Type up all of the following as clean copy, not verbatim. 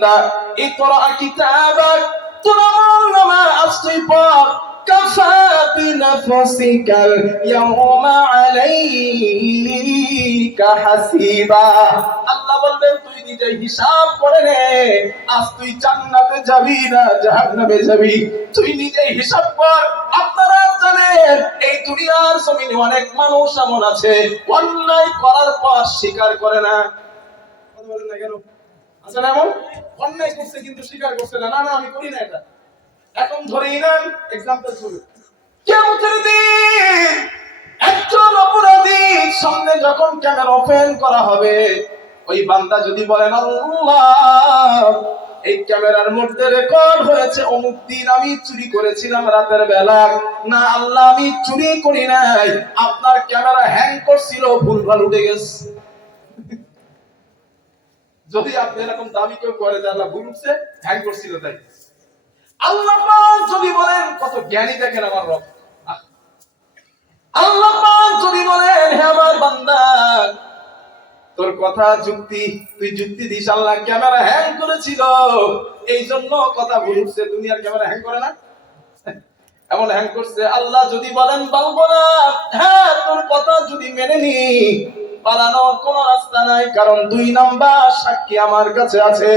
বান্দা ইকরা কিতাবাক, তোর আমলনামা আজকেই পড়। কাফা বিনাফসিকাল ইয়াওমা আলাইকা হাসিবা। আল্লাহ বলবেন তুই নিজে হিসাব করে নে, আজ তুই জান্নাতে যাবি না জাহান্নামে যাবি, তুই নিজে হিসাব কর। আপনারা জানেন এই দুনিয়ার জমিনে অনেক মানুষ এমন আছে অন্যায় করার পর স্বীকার করে না। কথা বলেন না কেন? আছে না এমন? অন্যায় করছে কিন্তু স্বীকার করছে না, না না আমি করি না এটা। এখন ধরেই নেন এক্সাম্পল শুরু। কিয়ামতের দিন একজন অপরাধীর সামনে যখন ক্যামেরা ওপেন করা হবে, ওই বান্দা যদি বলেন আল্লাহ এই ক্যামেরার মধ্যে রেকর্ড হয়েছে অমুক দিন আমি চুরি করেছিলাম রাতের বেলা, না আল্লাহ আমি চুরি করি নাই, আপনার ক্যামেরা হ্যাং করছিল, ভুলভাল উঠে গেছে। যদি আপনি এরকম দাবি কেউ করে যে আল্লাহ ভুল উঠছে হ্যাং করছিল তাই, আল্লাহ পাক যদি বলেন, কত জ্ঞানী দেখেন আমার রব, আল্লাহ পাক যদি বলেন হে আমার বান্দা তোর কথা যুক্তি, তুই যুক্তি দিস আল্লাহ ক্যামেরা হ্যাং করেছিল এই জন্য কথা ভুল উঠছে, দুনিয়ার ক্যামেরা হ্যাং করে না, এমন হ্যাং করছে। আল্লাহ যদি বলেন বলবো না, হ্যাঁ তোর কথা যদি মেনে নি, পালানোর কোন রাস্তা নাই, কারণ 2 নাম্বার সাক্ষী আমার কাছে আছে।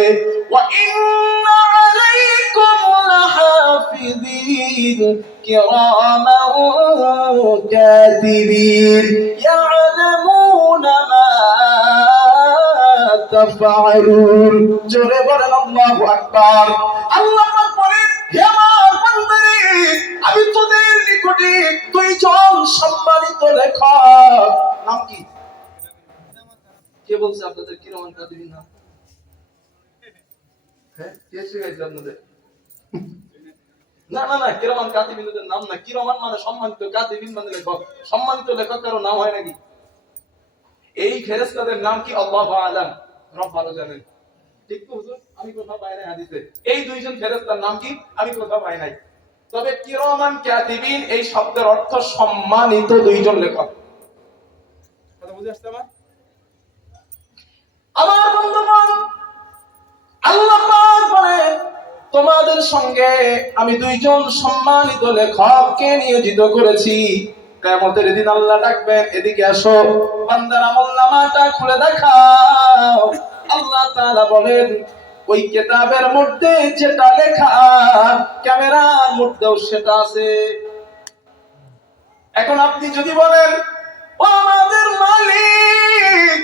ওয়া ইন্না আলাইকুম লাহাফিযিন কিরামান কাতিবিন ইয়ালামুনা মা তাফআলুন। জোরে বলেন আল্লাহু আকবার। আল্লাহ পাক বলেন হে আমার বান্দারে, আমি তোদের নিকটে 2 জন সম্মানিত লেখক। নাম কি? কে বলছে আপনাদের কিরমান কাতিবিন নাম? হ্যাঁ কে শিখাইছে আপনাদের? না না না, কিরমান কাতিবিনদের নাম না, কিরমান মানে সম্মানিত, কাতিবিন মানে লেখক। সম্মানিত লেখক কারো নাম হয় নাকি? এই ফেরেশতাদের নাম কি? আল্লাহু আ'লাম, রব ভালো জানেন। ঠিক তো হুজুর? আমি কোথাও পাই নাই হাদিসে এই 2 জন ফেরেশতার নাম কি, আমি কোথাও পাই নাই। তবে কিরমান কাতিবিন এই শব্দের অর্থ সম্মানিত 2 জন লেখক। কথা বুঝে আসছে আমার? আমার বন্ধুগণ, আল্লাহ পাক বলেন তোমাদের সঙ্গে আমি 2 জন সম্মানিত লেখককে নিয়োজিত করেছি। কিয়ামতের দিন আল্লাহ ডাকবেন এদিকে আসো, বান্দার আমলনামাটা খুলে দেখাও। আল্লাহ তাআলা বলেন ওই কিতাবের মধ্যে যেটা লেখা ক্যামেরার মধ্যেও সেটা আছে। এখন আপনি যদি বলেন ও আমাদের মালিক,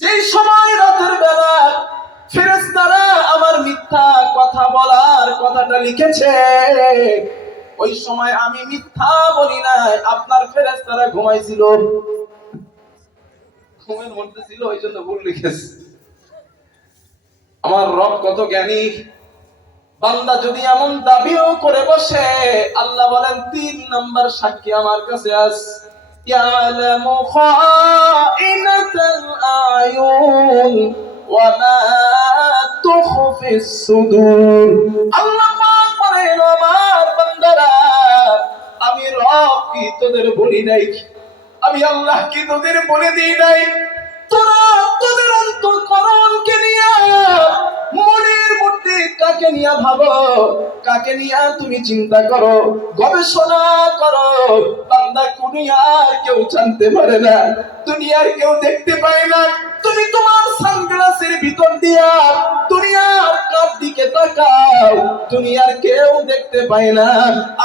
যেই সময় রাতের বেলা ফেরেশতারা আমার মিথ্যা কথা বলার কথাটা লিখেছে, ওই সময় আমি মিথ্যা বলি নাই, আপনার ফেরেশতারা ঘুমাইছিল, ঘুমের মধ্যে ছিল, ওই জন্য ভুল লিখেছে। আমার রব কত জ্ঞানী। বান্দা যদি এমন দাবিও করে বসে, আল্লাহ বলেন 3 নাম্বার সাক্ষী আমার কাছে আছে। ইয়ালামু খাইনাতাল আয়ুন ওয়া মা তুখফিস সুদূর। আল্লাহ পাক বলেন আমার বান্দারা, আমি রব কি তোদের বলি নাই? আমি আল্লাহ কি তোদের বলে দিই নাই? তোরা তোদের অন্তঃকরণকে নিয়ে, মনের মধ্যে কাকে নিয়ে ভাবো, কাকে নিয়ে তুমি চিন্তা করো, গবেষণা করো, বান্দা দুনিয়ার কেউ জানতে পারে না, দুনিয়ার কেউ দেখতে পায় না। তুমি তোমার সানগ্লাসের ভিতর দিয়া দুনিয়ার কার দিকে তাকাও, দুনিয়ার কেউ দেখতে পায় না।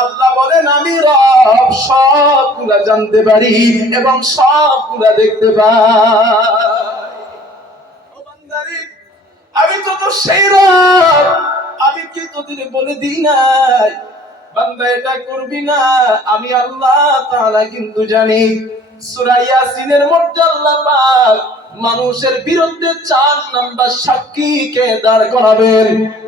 আল্লাহ বলেন আমি রব সবগুলা জানতে পারি এবং সবগুলা দেখতে পাই। ও বান্দারে, আমি তো সেই রব, আমি কি তোদের বলে দিই নাই বান্দা এটা করবি না? আমি আল্লাহ তাআলা কিন্তু জানি। সূরা ইয়াসিনের মধ্যে আল্লাহ পাক মানুষের বিরুদ্ধে 4 নাম্বার সাক্ষীকে দাঁড় করাবেন।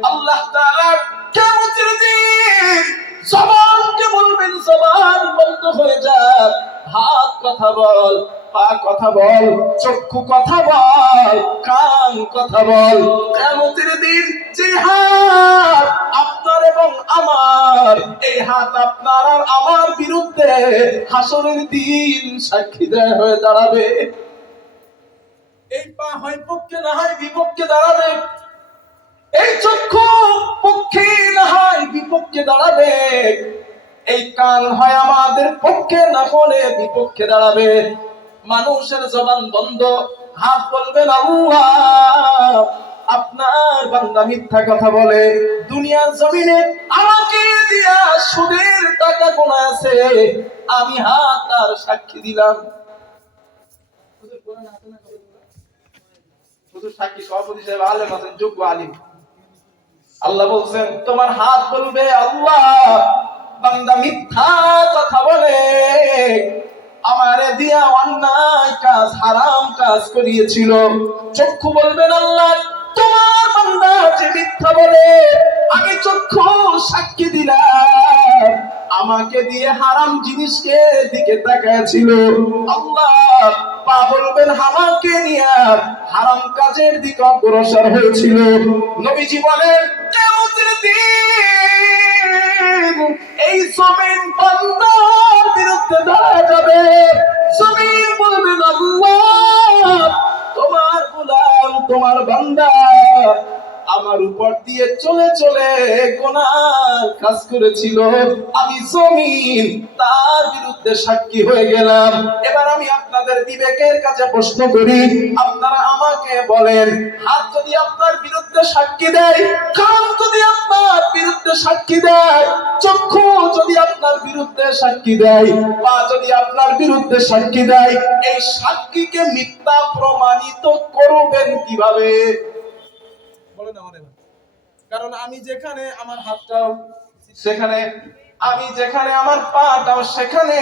আল্লাহ তাআলা কিয়ামতের দিন জবানকে বলবেন জবান বন্ধ হয়ে যাক, হাত কথা বল, পা কথা বল, চক্ষু কথা বল, কান কথা বল। কিয়ামতের দিন যে হাত আপনার এবং আমার, এই হাত আপনার আর আমার বিরুদ্ধে হাসরের দিন সাক্ষী দেয় হয়ে দাঁড়াবে। এই পা হয় পক্ষে না হয় বিপক্ষে দাঁড়াবে। এই চক্ষু পক্ষে না হয় বিপক্ষে দাঁড়াবে, এই কান হয় আমাদের পক্ষে না হলে বিপক্ষে দাঁড়াবে। মানুষের জবান বন্ধ, হাত বলবেন আল্লাহ আপনার বান্দা মিথ্যা কথা বলে, দুনিয়ার জমিনে আমাকে দিয়া সুদের টাকা গোনাছে, আমি হাত আর সাক্ষী দিলাম। হুজুর সাক্ষী সভাপতি সাহেব আলেম আছেন, যোগ্য আলিম। আল্লাহ বলছেন তোমার হাত বলবে আল্লাহ বান্দা মিথ্যা কথা বলে, আমারে দিয়া অন্যায় কাজ হারাম কাজ করিয়েছিল। চক্ষু বলবেন আল্লাহ তোমার বান্দা যে মিথ্যা বলে, আমি চক্ষু সাক্ষী দিলাম আমাকে দিয়ে হারাম জিনিসকে দিকে তাকায়াছিল। আল্লাহ পা বলবেন আমাকে নিয়ে হারাম কাজের দিকে অগ্রসর হয়েছিল। নবীজি বলেন কিয়ামতের দিন এই জমিন বান্দার বিরুদ্ধে দাঁড়ায় যাবে। জমিন বলবেন আল্লাহ তোমার গোলাম তোমার বান্দা আমার উপর দিয়ে চলে চলে গুনাহ কাজ করেছিল, আমি জমিন তার বিরুদ্ধে সাক্ষী হয়ে গেলাম। এবার আমি আপনাদের বিবেকের কাছে প্রশ্ন করি, আপনারা আমাকে বলেন হাত যদি আপনার বিরুদ্ধে সাক্ষী দেয়, কান যদি আপনার বিরুদ্ধে সাক্ষী দেয়, চক্ষু যদি আপনার বিরুদ্ধে সাক্ষী দেয়, পা যদি আপনার বিরুদ্ধে সাক্ষী দেয়, এই সাক্ষীকে মিথ্যা প্রমাণিত করবেন কিভাবে? বলেন আমাদের। কারণ আমি যেখানে আমার হাতটাও সেখানে, আমি যেখানে আমার পাটাও সেখানে,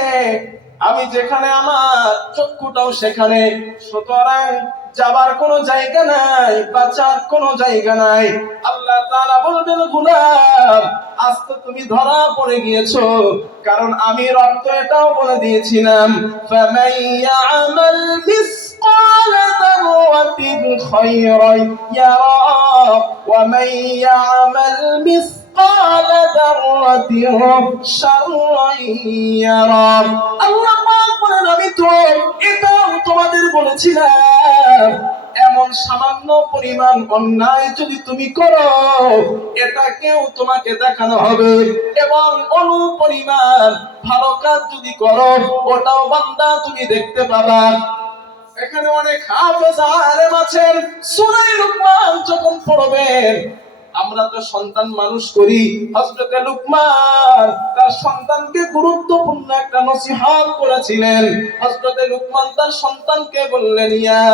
আমি যেখানে আমার চক্ষুটাও সেখানে, সুতরাং যাবার কোনো জায়গা নাই, বাঁচার কোনো জায়গা নাই। আল্লাহ তাআলা বলবেন গোলাম আজ তো তুমি ধরা পড়ে গিয়েছো, কারণ আমি রব তো এটাও বলে দিয়েছিলাম ফামান ইয়ামাল মিসকাল যাররাতিন খায়রান ইয়ারা ওয়া মান ইয়ামাল মিসকাল যাররাতিন শাররান ইয়ারা। আল্লাহ পাক বলেন আমি তো এটাও তোমাদের বলেছিলাম এমন সামান্য পরিমাণ অন্যায় যদি তুমি করো এটাকেও তোমাকে দেখানো হবে, এবং অনু পরিমাণ ভালো কাজ যদি করো ওটাও বান্দা তুমি দেখতে পাবা। এখানে অনেক হাফেজ আলেম আছেন, সূরা লুকমান যখন পড়বেন, আমরা তো সন্তান মানুষ করি, হযরতে লুকমান তার সন্তানকে গুরুত্বপূর্ণ একটা নসিহত করেছিলেন। হযরতে লুকমান তার সন্তানকে বললেন ইয়া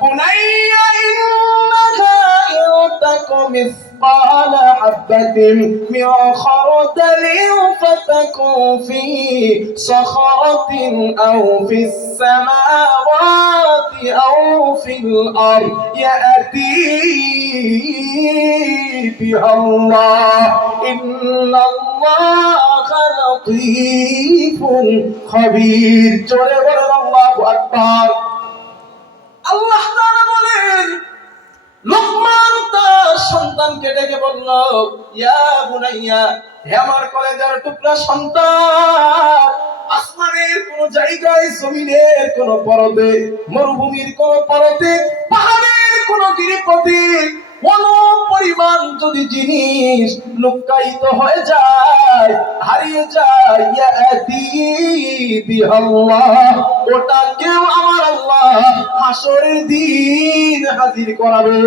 বুনাইয়া ইন্নাহা ইয়াতাকু মিসকালা হাববাতিন মিন খারদালিন ফাতাকুন ফি সাখারাতিন আও ফিস সামাওয়াতি আও ফিল আরদ ইয়াতি বিহা আল্লাহ ইন্নাল্লাহা লাতীফুন খাবীর। জোরে বলেন আল্লাহু আকবার। আল্লাহ তাআলা বলেন লুকমান তার সন্তানকে ডেকে বলল ইয়া বুনাইয়া, হে আমার কলেজার টুকরা সন্তান, আসমানের কোন জায়গায়, জমিনের কোন পরতে, মরুভূমির কোন পরতে, পাহাড়ের কোন গিরিপথে কোন পরিমাণ যদি জিনিস লুকায়িত হয়ে যায়, হারিয়ে যায়, ইয়াতি বিহাল্লাহ, ওটাকেও আমার আল্লাহ হাসরের দিন হাজির করাবে।